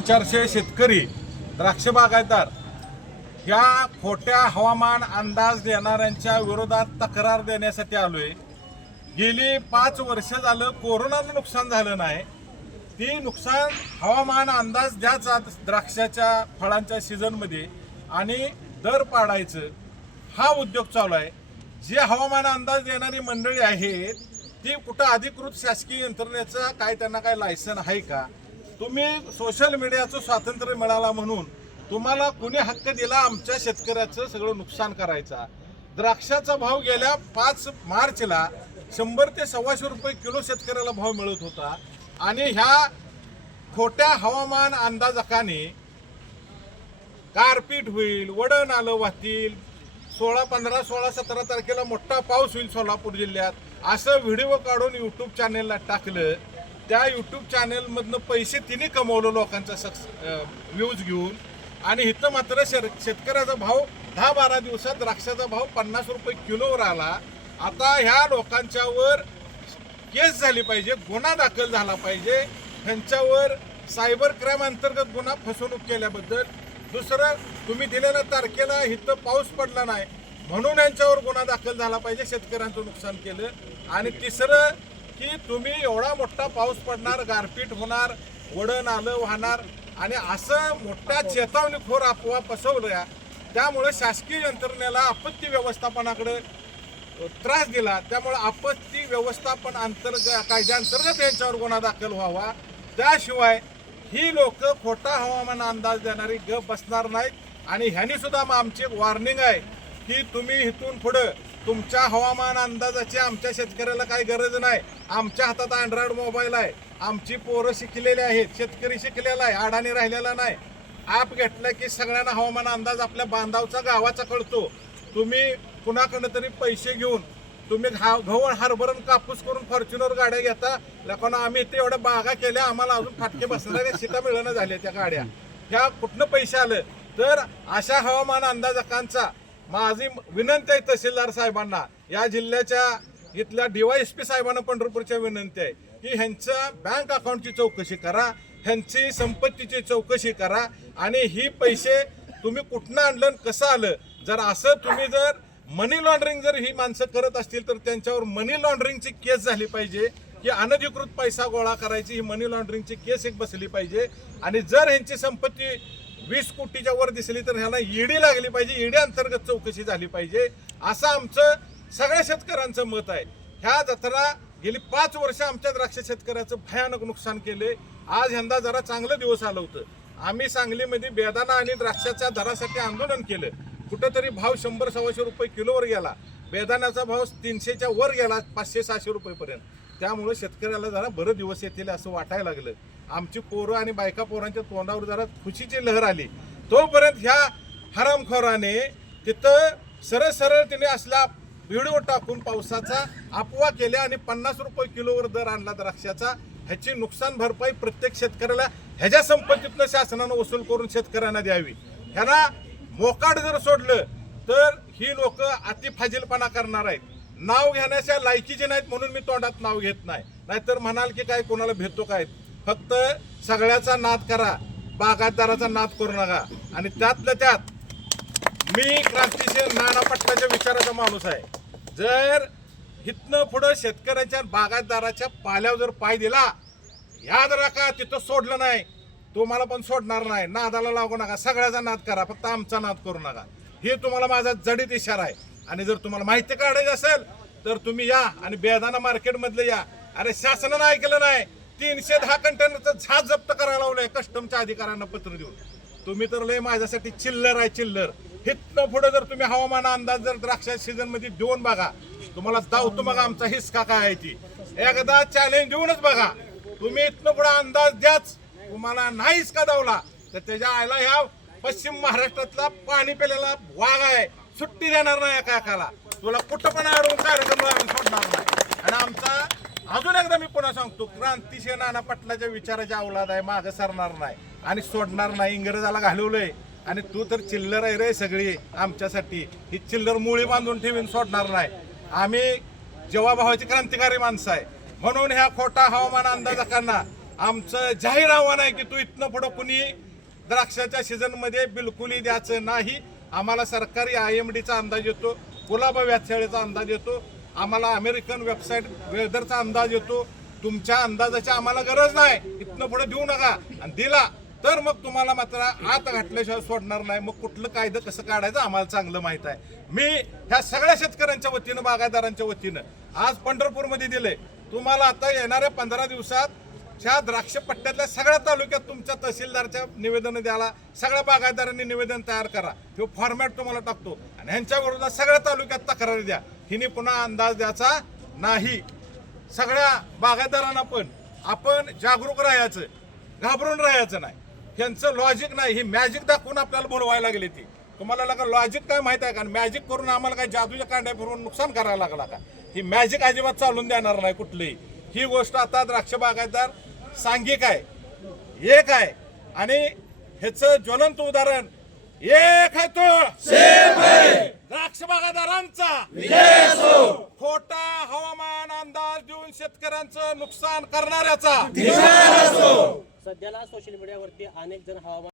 400 शेतकरी द्राक्ष बागायतदार ह्या खोट्या हवामान अंदाज देणाऱ्यांच्या विरोधात तक्रार देण्यासाठी आलोय। गेली 5 वर्ष झालं कोरोनाचं नुकसान झालं नाही, ती नुकसान हवामान अंदाज द्याचा द्राक्षाच्या फळांच्या सीझनमध्ये आणि दर पाडायचं हा उद्योग चालू आहे। जे हवामान अंदाज देणारी मंडळी आहेत ती कुठं अधिकृत शासकीय यंत्रणेचं काय त्यांना काय लायसन आहे का? तुम्ही सोशल मीडियाचं स्वातंत्र्य मिळाला म्हणून तुम्हाला कुणी हक्क दिला आमच्या शेतकऱ्याचं सगळं नुकसान करायचा? द्राक्षाचा भाव गेल्या 5 मार्चला 100 ते 125 रुपये किलो शेतकऱ्याला भाव मिळत होता आणि ह्या खोट्या हवामान अंदाजकाने गारपीट होईल, वडण आलं वाहतील, 16, 15, 16, 17 तारखेला मोठा पाऊस होईल सोलापूर जिल्ह्यात असं व्हिडिओ काढून यूट्यूब चॅनेलला टाकलं। त्या यूट्यूब चॅनेलमधनं पैसे तिने कमवलं लोकांचा व्ह्यूज घेऊन आणि इथं मात्र शेतकऱ्याचा भाव 10-12 दिवसात द्राक्षाचा भाव 50 रुपये किलोवर आला। आता ह्या लोकांच्यावर केस झाली पाहिजे, गुन्हा दाखल झाला पाहिजे, ह्यांच्यावर सायबर क्राईम अंतर्गत गुन्हा फसवणूक केल्याबद्दल। दुसरं, तुम्ही दिलेल्या तारखेला इथं पाऊस पडला नाही म्हणून यांच्यावर गुन्हा दाखल झाला पाहिजे, शेतकऱ्यांचं नुकसान केलं। आणि तिसरं की तुम्ही एवढा मोठा पाऊस पडणार, गारपीट होणार, वडण आलं वाहणार आणि असं मोठ्या चेतावणीखोर अफवा पसरवल्या, त्यामुळे शासकीय यंत्रणेला आपत्ती व्यवस्थापनाकडे त्रास दिला। त्यामुळे आपत्ती व्यवस्थापन कायद्याअंतर्गत यांच्यावर गुन्हा दाखल व्हावा। त्याशिवाय ही लोक खोटा हवामान अंदाज देणारी गप बसणार नाहीत। आणि ह्यांनी सुद्धा आमची एक वॉर्निंग आहे की तुम्ही इथून पुढं तुमच्या हवामान अंदाजाची आमच्या शेतकऱ्याला काही गरज नाही। आमच्या हातात अँड्रॉइड मोबाईल आहे, आमची पोरं शिकलेली आहेत, शेतकरी शिकलेला आहे, अडाणी राहिलेला नाही। ॲप घेतलं की सगळ्यांना हवामान अंदाज आपल्या बांधावचा गावाचा कळतो। तुम्ही कुणाकडनं तरी पैसे घेऊन तुम्ही गहू हरभरण कापूस करून फॉर्च्युनर गाड्या घेता, लोकांना आम्ही इथे एवढ्या बागा केल्या, आम्हाला अजून फाटके बसणारे सीटा मिळणं झाल्या त्या गाड्या, ह्या कुठनं पैसे आलं? तर अशा हवामान अंदाजकांचा माझी विनंती आहे तहसीलदार साहेबांना, या जिल्ह्याच्या इथल्या DYSP साहेबांना पंढरपूरच्या विनंती आहे की ह्यांच्या बँक अकाउंटची चौकशी करा, ह्यांची संपत्तीची चौकशी करा आणि ही पैसे तुम्ही कुठनं आणलं, कसं आलं? जर असं तुम्ही जर मनी लॉन्ड्रिंग जर ही माणसं करत असतील तर त्यांच्यावर मनी लॉन्ड्रिंगची केस झाली पाहिजे की अनधिकृत पैसा गोळा करायची ही मनी लॉन्ड्रिंगची केस एक बसली पाहिजे। आणि जर ह्यांची संपत्ती 20 कोटीच्या वर दिसली तर ह्याला ईडी लागली पाहिजे, ईडी अंतर्गत चौकशी झाली पाहिजे, असं आमचं सगळ्या शेतकऱ्यांचं मत आहे। ह्या जत्रा गेली 5 वर्ष आमच्या द्राक्ष शेतकऱ्याचं भयानक नुकसान केले। आज यंदा जरा चांगलं दिवस आलं होतं। आम्ही सांगलीमध्ये बेदाणा आणि द्राक्षाच्या दरासाठी आंदोलन केलं, कुठंतरी भाव 100-125 रुपये किलोवर गेला, बेदाण्याचा भाव 300च्या वर गेला, 500-600 रुपयेपर्यंत। त्यामुळे शेतकऱ्याला जरा बरं दिवस येतील असं वाटायला लागलं। आमची पोरं आणि बायका पोरांच्या तोंडावर जरा खुशीची लहर आली। तोपर्यंत ह्या हरामखोराने तिथं सरळ तिने असला व्हिडिओ टाकून पावसाचा अफवा केल्या आणि 50 रुपये किलोवर दर आणला द्राक्षाचा। ह्याची नुकसान भरपाई प्रत्येक शेतकऱ्याला ह्याच्या संपत्तीतनं शासनानं वसूल करून शेतकऱ्यांना द्यावी। ह्यांना मोकाट जर सोडलं तर ही लोक अतिफाजीलपणा करणार आहेत। नाव घेण्याच्या लायकीचे नाहीत म्हणून मी तोंडात नाव घेत नाही, नाहीतर म्हणाल की काय कोणाला भेटतो काय? फक्त सगळ्याचा नाद करा, बागायतदाराचा नाद करू नका। आणि त्यातल्या त्यात मी क्रांतिशील नाना पटलाच्या विचाराचा माणूस आहे। जर इथनं पुढं शेतकऱ्याच्या बागायतदाराच्या पाल्यावर जर पाय दिला, याद राखा तिथं सोडलं नाही तुम्हाला पण सोडणार नाही। नादाला लागू नका, सगळ्याचा नाद करा, फक्त आमचा नाद करू नका। हे तुम्हाला माझा जडीत इशारा आहे। आणि जर तुम्हाला माहिती काढायची असेल तर तुम्ही या आणि बेदाणा मार्केटमधले या। अरे शासनानं ऐकलं नाही, 310 कंटेनरचं झाज जप्त करायला लावलंय कस्टमच्या अधिकाऱ्यांना पत्र देऊन। तुम्ही तर लय माझ्यासाठी चिल्लर आहे, चिल्लर। इथनं पुढे जर तुम्ही हवामान अंदाज जर द्राक्षा सीझन मध्ये देऊन बघा, तुम्हाला दावतो मग आमचा हिसका काय आहे ती एकदा चॅलेंज देऊनच बघा। तुम्ही इथनं पुढे अंदाज द्याच, तुम्हाला नाही हिसका दावला तर त्याच्या आईला ह्या पश्चिम महाराष्ट्रातला पाणी पेलेला वाघ आहे, सुट्टी देणार नाही एकाला। तुला कुठं पण अडवून कार्यक्रम सोडणार नाही। आणि आमचा अजून एकदा मी पुन्हा सांगतो, क्रांतिशील नाना पटलाच्या विचाराच्या अवलाद आहे, मागं सरणार नाही आणि सोडणार नाही। इंग्रजाला घालवलंय आणि तू तर चिल्लर आहे रे सगळी आमच्यासाठी, ही चिल्लर मुळी बांधून ठेवून सोडणार नाही। आम्ही जेव्हा भावाची क्रांतिकारी माणसं आहे म्हणून ह्या खोटा हवामान अंदाजकांना आमचं जाहीर आव्हान आहे की तू इथनं पुढं कुणी द्राक्षाच्या सीझन मध्ये बिलकुलही द्यायचं नाही. आम्हाला सरकारी IMDचा अंदाज येतो, कुलाबा व्याधशाळेचा अंदाज येतो, आम्हाला अमेरिकन वेबसाईट वेदरचा अंदाज येतो. तुमच्या अंदाजाची आम्हाला गरज नाही. इथनं पुढे देऊ नका, आणि दिला तर मग तुम्हाला मात्र आत घातल्याशिवाय सोडणार नाही. मग कुठलं कायदा कसं काढायचं आम्हाला चांगलं माहित आहे. मी ह्या सगळ्या शेतकऱ्यांच्या वतीनं, बागायतदारांच्या वतीनं आज पंढरपूरमध्ये दिले. तुम्हाला आता येणाऱ्या 15 दिवसात च्या द्राक्ष पट्ट्यातल्या सगळ्या तालुक्यात तुमच्या तहसीलदारच्या निवेदन द्यायला, सगळ्या बागायतदारांनी निवेदन तयार करा. तो फॉर्मॅट तुम्हाला टाकतो आणि ह्यांच्या विरोधात सगळ्या तालुक्यात तक्रारी द्या. हिने पुन्हा अंदाज द्यायचा नाही. सगळ्या बागायतदारांना पण आपण जागरूक राहायचं, घाबरून राहायचं नाही. ह्यांचं लॉजिक नाही, ही मॅजिक दाखवून आपल्याला बोलवायला लागली. ती तुम्हाला लगा लॉजिक काय माहित आहे का? मॅजिक करून आम्हाला काय जादूच्या कांड्या फिरवून नुकसान करायला लागला का? ही मॅजिक अजिबात चालून देणार नाही कुठलीही. ही गोष्ट आता द्राक्ष बागायतदार सांघिक आहे, एक आहे, आणि ह्याचं ज्वलंत उदाहरण एक आहे तो द्राक्ष बागायतदारांचा खोटा हवामान अंदाज देऊन शेतकऱ्यांचं नुकसान करणाऱ्याचा. सध्याला सोशल मीडियावरती अनेक जण हवामान